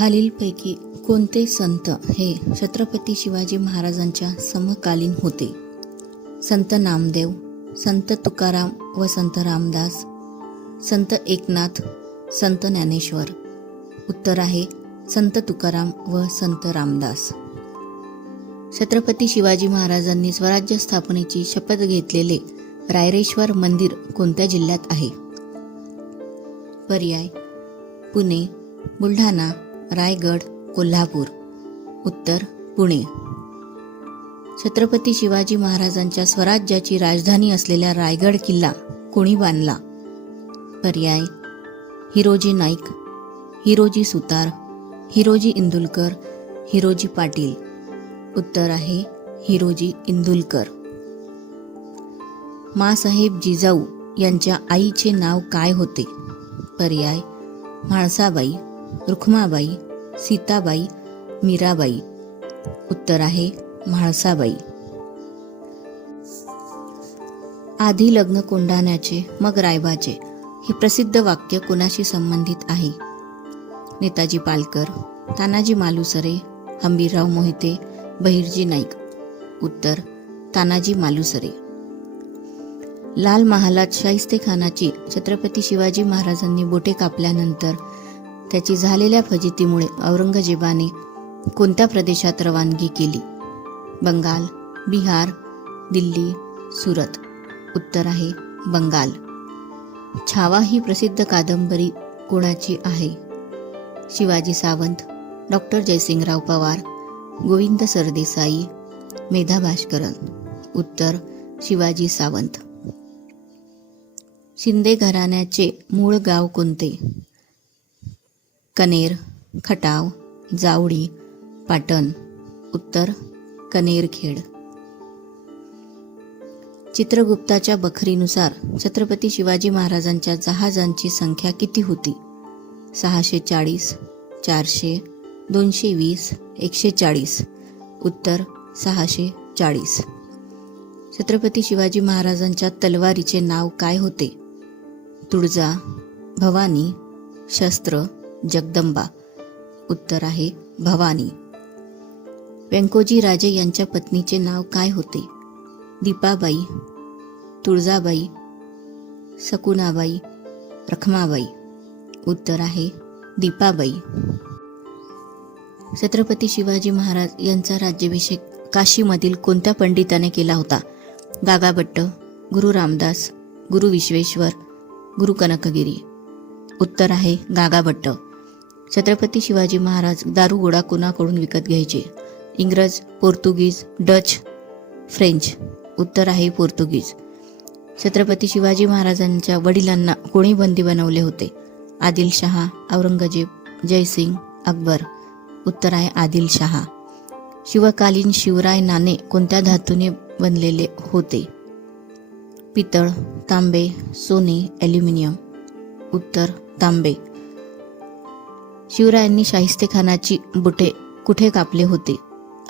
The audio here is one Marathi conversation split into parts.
खालीलपैकी कोणते संत हे छत्रपती शिवाजी महाराजांच्या समकालीन होते? संत नामदेव, संत तुकाराम व संत रामदास, संत एकनाथ, संत ज्ञानेश्वर. उत्तर आहे संत तुकाराम व संत रामदास. छत्रपती शिवाजी महाराजांनी स्वराज्य स्थापनेची शपथ घेतलेले रायरेश्वर मंदिर कोणत्या जिल्ह्यात आहे? पर्याय: पुणे, बुलढाणा, रायगड, कोल्हापूर. उत्तर: पुणे. छत्रपती शिवाजी महाराजांच्या स्वराज्याची राजधानी असलेला रायगड किल्ला कोणी बांधला? पर्याय: हिरोजी नाईक, हिरोजी सुतार, हिरोजी इंदुलकर, हिरोजी पाटील. उत्तर आहे हिरोजी इंदुलकर. माँसाहेब जिजाऊ यांच्या आईचे नाव काय होते? पर्याय: म्हाळसाबाई, रुखमाबाई, सीताबाई, मीराबाई. उत्तर आहे म्हाळसाबाई. आधी लग्न कोंढाण्याचे मग रायबाचे हे प्रसिद्ध वाक्य कोणाशी संबंधित आहे? नेताजी पालकर, तानाजी मालुसरे, हंबीरराव मोहिते, बहिर्जी नाईक. उत्तर: तानाजी मालुसरे. लाल महालात शाहिस्तेखानाची छत्रपती शिवाजी महाराजांनी बोटे कापल्यानंतर त्याची झालेल्या फजितीमुळे औरंगजेबाने कोणत्या प्रदेशात रवानगी केली? बंगाल, बिहार, दिल्ली, सुरत. उत्तर आहे बंगाल. छावा ही प्रसिद्ध कादंबरी कोणाची आहे? शिवाजी सावंत, डॉक्टर जयसिंगराव पवार, गोविंद सरदेसाई, मेधा भास्करन. उत्तर: शिवाजी सावंत. शिंदे घराण्याचे मूळ गाव कोणते? कनेर, खटाव, जावळी, पाटण. उत्तर: कनेरखेड. चित्रगुप्ताच्या बखरीनुसार छत्रपती शिवाजी महाराजांच्या जहाजांची संख्या किती होती? 640, 400, 220, 140. उत्तर: 640. छत्रपती शिवाजी महाराजांच्या तलवारीचे नाव काय होते? तुळजा, भवानी, शस्त्र, जगदंबा. उत्तर आहे भवानी. व्यंकोजी राजे यांच्या पत्नीचे नाव काय होते? दीपाबाई, तुळजाबाई, सकुनाबाई, रखमाबाई. उत्तर आहे दीपाबाई. छत्रपती शिवाजी महाराज यांचा राज्याभिषेक काशीमधील कोणत्या पंडिताने केला होता? गागाभट्ट, गुरु रामदास, गुरु विश्वेश्वर, गुरु कनकगिरी. उत्तर आहे गागाभट्ट. छत्रपती शिवाजी महाराज दारुगोळा कोणाकडून विकत घ्यायचे? इंग्रज, पोर्तुगीज, डच, फ्रेंच. उत्तर आहे पोर्तुगीज. छत्रपती शिवाजी महाराजांच्या वडिलांना कोणी बंदी बनवले होते? आदिलशहा, औरंगजेब, जयसिंग, अकबर. उत्तर आहे आदिलशहा. शिवकालीन शिवराय नाणे कोणत्या धातूने बनलेले होते? पितळ, तांबे, सोने, ॲल्युमिनियम. उत्तर: तांबे. शिवरायांनी शाहिस्तेखानाची बोटे कुठे कापले होते?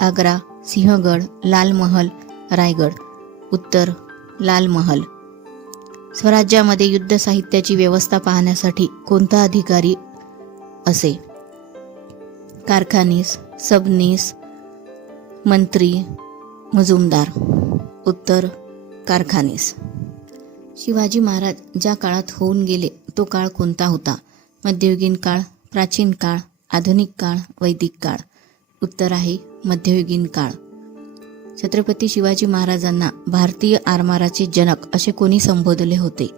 आग्रा, सिंहगड, लाल महल, रायगड. उत्तर: लाल महल. स्वराज्यामध्ये युद्ध साहित्याची व्यवस्था पाहण्यासाठी कोणता अधिकारी असे? कारखानीस, सबनीस, मंत्री, मुजुमदार. उत्तर: कारखानीस. शिवाजी महाराज ज्या काळात होऊन गेले तो काळ कोणता होता? मध्ययुगीन काळ, प्राचीन काळ, आधुनिक काळ, वैदिक काळ. उत्तर आहे मध्ययुगीन काळ. छत्रपती शिवाजी महाराजांना भारतीय आरमाराचे जनक असे कोणी संबोधले होते?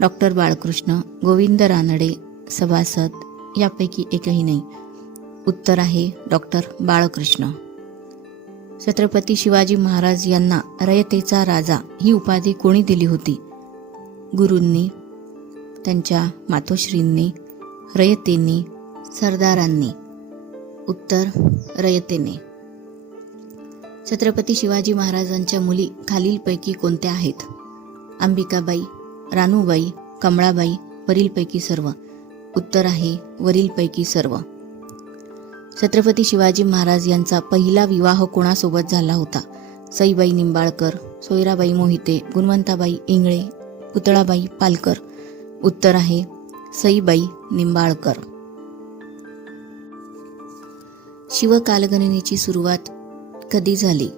डॉक्टर बाळकृष्ण, गोविंद रानडे, सभासद. यापैकी एकही नाही. उत्तर आहे डॉक्टर बाळकृष्ण. छत्रपती शिवाजी महाराज यांना रयतेचा राजा ही उपाधी कोणी दिली होती? गुरूंनी, त्यांच्या मातोश्रींनी, रयतेंनी, सरदारांनी. उत्तर: रयतेने. छत्रपती शिवाजी महाराजांच्या मुली खालीलपैकी कोणत्या आहेत? अंबिकाबाई, रानूबाई, कमळाबाई, वरीलपैकी सर्व. उत्तर आहे वरीलपैकी सर्व. छत्रपती शिवाजी महाराज यांचा पहिला विवाह कोणासोबत झाला होता? सईबाई निंबाळकर, सोयराबाई मोहिते, गुणवंताबाई इंगळे, पुतळाबाई पालकर. उत्तर आहे सईबाई निंबाळकर. शिवकालगणनेची सुरुवात कधी झाली?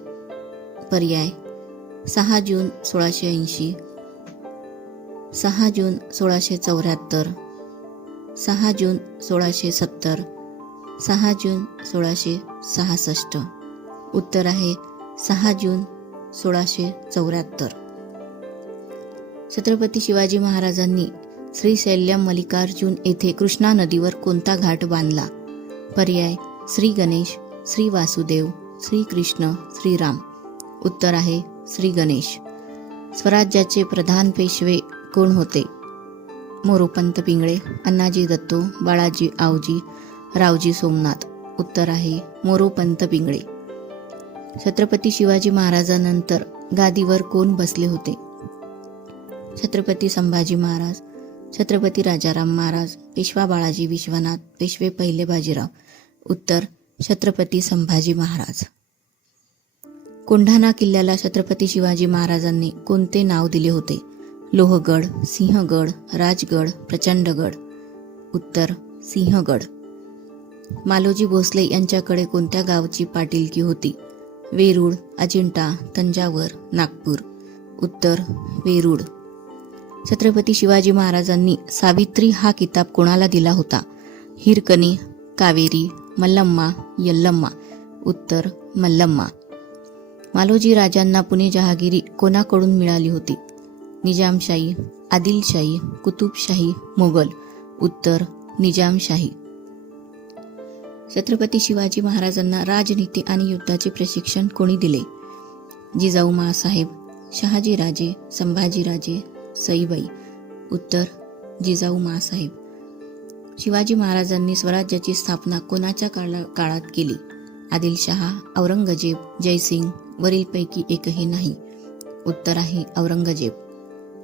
पर्याय 6 जून 1680, 6 जून 1674, 6 जून 1670, 6 जून 1666. उत्तर आहे 6 जून 1674. छत्रपती शिवाजी महाराजांनी श्रीशैल्यम मल्लिकार्जुन येथे कृष्णा नदीवर कोणता घाट बांधला? पर्याय श्री गणेश, श्री वासुदेव, श्री कृष्ण, श्रीराम. उत्तर आहे श्री गणेश. स्वराज्याचे प्रधान पेशवे कोण होते? मोरोपंत पिंगळे, अण्णाजी दत्तो, बाळाजी आवजी, रावजी सोमनाथ. उत्तर आहे मोरोपंत पिंगळे. छत्रपती शिवाजी महाराजांनंतर गादीवर कोण बसले होते? छत्रपती संभाजी महाराज, छत्रपती राजाराम महाराज, पेशवा बाळाजी विश्वनाथ, पेशवे पहिले बाजीराव. उत्तर छत्रपती संभाजी महाराज. कोंढाणा किल्ल्याला छत्रपती शिवाजी महाराजांनी कोणते नाव दिले होते? लोहगड, सिंहगड, राजगड, प्रचंडगड. उत्तर सिंहगड. मालोजी भोसले यांच्याकडे कोणत्या गावची पाटीलकी होती? वेरूळ, अजिंठा, तंजावर, नागपूर. उत्तर वेरूळ. छत्रपती शिवाजी महाराजांनी सावित्री हा किताब कोणाला दिला होता? हिरकणी, कावेरी, मल्लम्मा, यल्लम्मा. उत्तर मल्लम्मा. मालोजी राजांना पुणे जहागिरी कोणाकडून मिळाली होती? निजामशाही, आदिलशाही, कुतुबशाही, मोगल. उत्तर निजामशाही. छत्रपती शिवाजी महाराजांना राजनीती आणि युद्धाचे प्रशिक्षण कोणी दिले? जिजाऊ माँसाहेब, शहाजीराजे, संभाजीराजे, सईबाई. उत्तर जिजाऊ माँसाहेब. शिवाजी महाराजांनी स्वराज्याची स्थापना कोणाच्या काळात केली? आदिलशहा, औरंगजेब, जयसिंग. वरीलपैकी एकही नाही. उत्तर आहे औरंगजेब.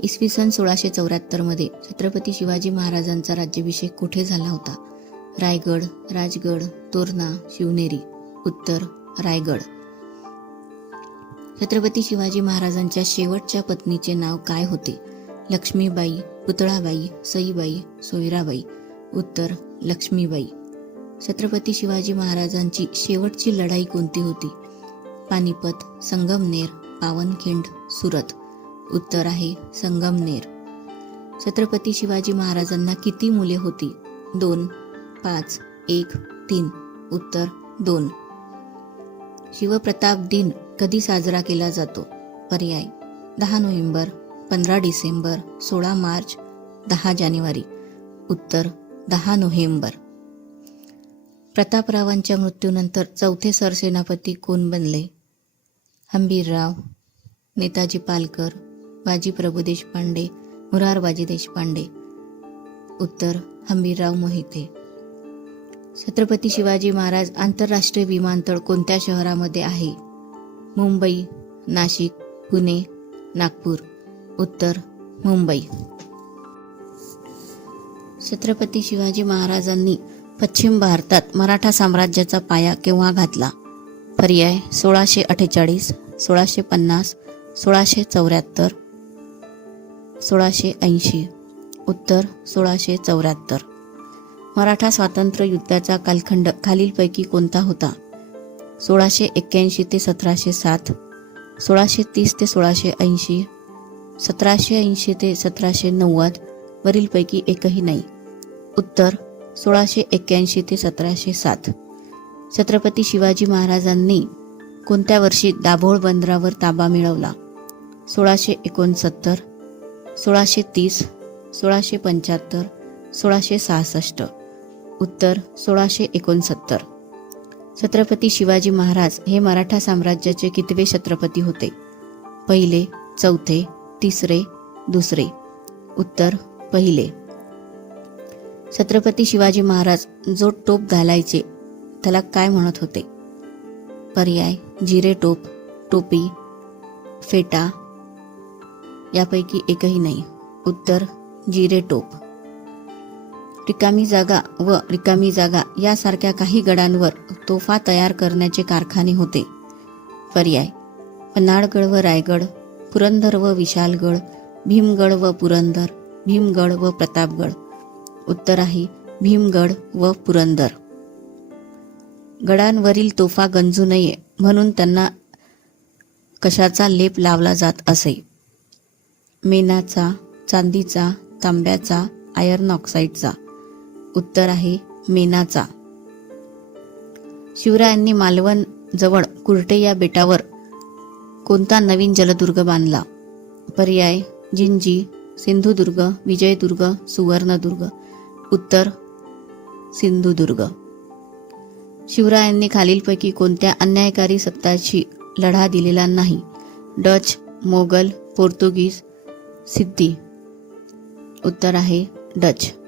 इसवी सन 1674 मध्ये छत्रपती शिवाजी महाराजांचा राज्याभिषेक कुठे झाला होता? रायगड, राजगड, तोरणा, शिवनेरी. उत्तर रायगड. छत्रपती शिवाजी महाराजांच्या शेवटच्या पत्नीचे नाव काय होते? लक्ष्मीबाई, पुतळाबाई, सईबाई, सोयराबाई. उत्तर लक्ष्मीबाई. छत्रपती शिवाजी महाराजांची शेवटची लढाई कोणती होती? पानिपत, संगमनेर, पावनखिंड, सुरत. उत्तर आहे संगमनेर. छत्रपती शिवाजी महाराजांना किती मुले होती? 2, 5, 1, 3. उत्तर 2. शिवप्रताप दिन कधी साजरा केला जातो? पर्याय 10 नोव्हेंबर, 15 डिसेंबर, 16 मार्च, 10 जानेवारी. उत्तर 10 नोव्हेंबर. प्रतापरावांच्या मृत्यूनंतर चौथे सरसेनापती कोण बनले? हंबीरराव, नेताजी पालकर, बाजी प्रभू देशपांडे, मुरारबाजी देशपांडे. उत्तर हंबीरराव मोहिते. छत्रपती शिवाजी महाराज आंतरराष्ट्रीय विमानतळ कोणत्या शहरामध्ये आहे? मुंबई, नाशिक, पुणे, नागपूर. उत्तर मुंबई. छत्रपती शिवाजी महाराजांनी पश्चिम भारतात मराठा साम्राज्याचा पाया केव्हा घातला? पर्याय 1648, 1650, 1674, 1680. उत्तर 1674. मराठा स्वातंत्र्य युद्धाचा कालखंड खालीलपैकी कोणता होता? 1681 ते 1707, 1630 ते 1680, 1780 ते 1790. वरीलपैकी एकही नाही. उत्तर 1681 ते 1707. छत्रपती शिवाजी महाराजांनी कोणत्या वर्षी दाभोळ बंदरावर ताबा मिळवला? 1669, 1630, 1675, 1666. उत्तर 1669. छत्रपती शिवाजी महाराज हे मराठा साम्राज्याचे कितवे छत्रपती होते? पहिले, चौथे, तिसरे, दुसरे. उत्तर पहिले. छत्रपती शिवाजी महाराज जो टोप घालायचे त्याला काय म्हणत होते? पर्याय जिरे टोप, टोपी, फेटा. यापैकी एकही नाही. उत्तर जिरे टोप. रिकामी जागा व रिकामी जागा यासारख्या काही गडांवर तोफा तयार करण्याचे कारखाने होते. पर्याय पन्हाळगड व रायगड, पुरंदर व विशालगड, भीमगड व पुरंदर, भीमगड व प्रतापगड. उत्तर आहे भीमगड व पुरंदर. गडांवरील तोफा गंजू नये म्हणून त्यांना कशाचा लेप लावला जात असे? मेणाचा, चांदीचा, तांब्याचा, आयर्न ऑक्साईडचा. उत्तर आहे मेणाचा. शिवरायांनी मालवण जवळ कुर्टे या बेटावर कोणता नवीन जलदुर्ग बांधला? पर्याय जिंजी, सिंधुदुर्ग, विजयदुर्ग, सुवर्णदुर्ग. उत्तर सिंधुदुर्ग. शिवरायांनी खालीलपैकी कोणत्या अन्यायकारी सत्ताशी लढा दिलेला नाही? डच, मोगल, पोर्तुगीज, सिद्धी. उत्तर आहे डच.